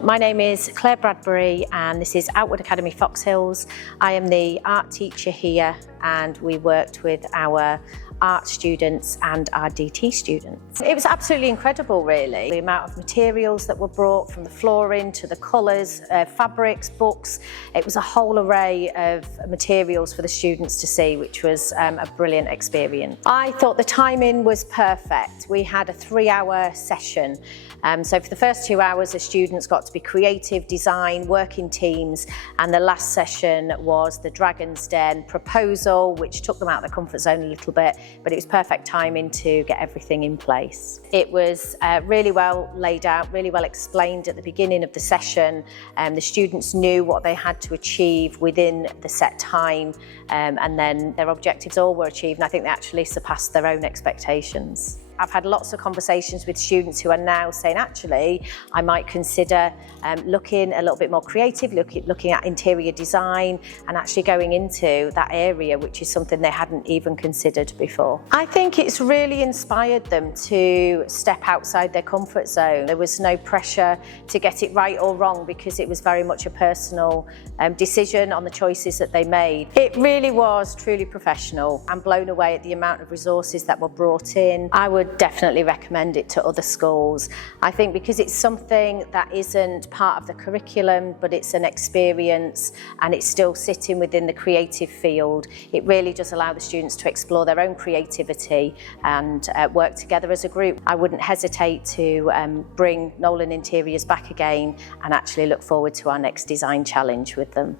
My name is Claire Bradbury and this is Outwood Academy Foxhills. I am the art teacher here and we worked with our art students and our DT students. It was absolutely incredible really, the amount of materials that were brought, from the flooring to the colours, fabrics, books. It was a whole array of materials for the students to see, which was a brilliant experience. I thought the timing was perfect. We had a 3-hour session. So for the first 2 hours the students got to be creative, design, work in teams, and the last session was the Dragon's Den proposal, which took them out of their comfort zone a little bit, but it was perfect timing to get everything in place. It was really well laid out, really well explained at the beginning of the session. The students knew what they had to achieve within the set time, and then their objectives all were achieved, and I think they actually surpassed their own expectations. I've had lots of conversations with students who are now saying, actually, I might consider looking a little bit more creative, looking at interior design and actually going into that area, which is something they hadn't even considered before. I think it's really inspired them to step outside their comfort zone. There was no pressure to get it right or wrong because it was very much a personal decision on the choices that they made. It really was truly professional. I'm blown away at the amount of resources that were brought in. I would definitely recommend it to other schools. I think because it's something that isn't part of the curriculum, but it's an experience and it's still sitting within the creative field, it really does allow the students to explore their own creativity and work together as a group. I wouldn't hesitate to bring Nolan Interiors back again and actually look forward to our next design challenge with them.